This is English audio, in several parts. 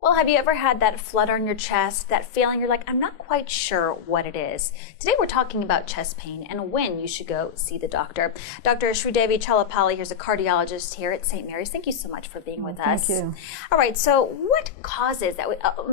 Well, have you ever had that flutter in your chest, that feeling you're like, I'm not quite sure what it is? Today we're talking about chest pain and when you should go see the doctor. Dr. Sridevi Challapalli, here's a cardiologist here at St. Mary's. Thank you so much for being with us. Thank you. All right, so what causes that?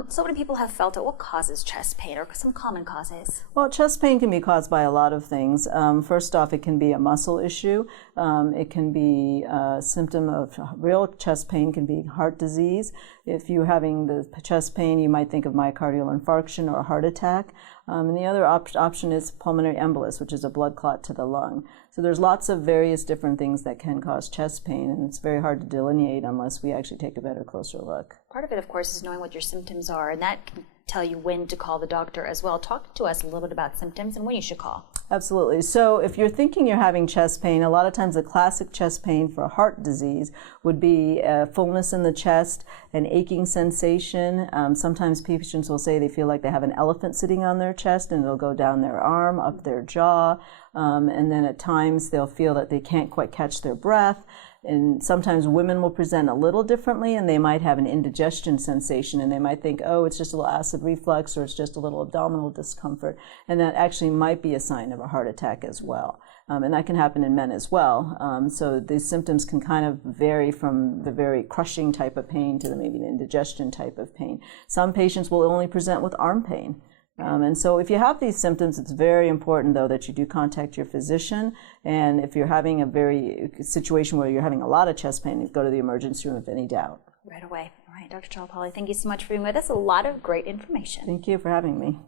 So many people have felt it. What causes chest pain, or some common causes? Well, chest pain can be caused by a lot of things. First off, it can be a muscle issue. It can be a symptom of real chest pain, can be heart disease. If you're having the chest pain, you might think of myocardial infarction or a heart attack. And the other option is pulmonary embolus, which is a blood clot to the lung. So there's lots of various different things that can cause chest pain, and it's very hard to delineate unless we actually take a better, closer look. Part of it, of course, is knowing what your symptoms are, and that can tell you when to call the doctor as well. Talk to us a little bit about symptoms and when you should call. Absolutely. So if you're thinking you're having chest pain, a lot of times the classic chest pain for heart disease would be fullness in the chest, an aching sensation. Sometimes patients will say they feel like they have an elephant sitting on their chest, and it'll go down their arm, up their jaw, and then at times they'll feel that they can't quite catch their breath. And sometimes women will present a little differently, and they might have an indigestion sensation, and they might think, oh, it's just a little acid reflux, or it's just a little abdominal discomfort, and that actually might be a sign of a heart attack as well. And that can happen in men as well. So these symptoms can kind of vary from the very crushing type of pain to maybe the indigestion type of pain. Some patients will only present with arm pain. And so if you have these symptoms, it's very important, though, that you do contact your physician. And if you're having a situation where you're having a lot of chest pain, you go to the emergency room if any doubt. Right away. All right, Dr. Challapalli, thank you so much for being with us. A lot of great information. Thank you for having me.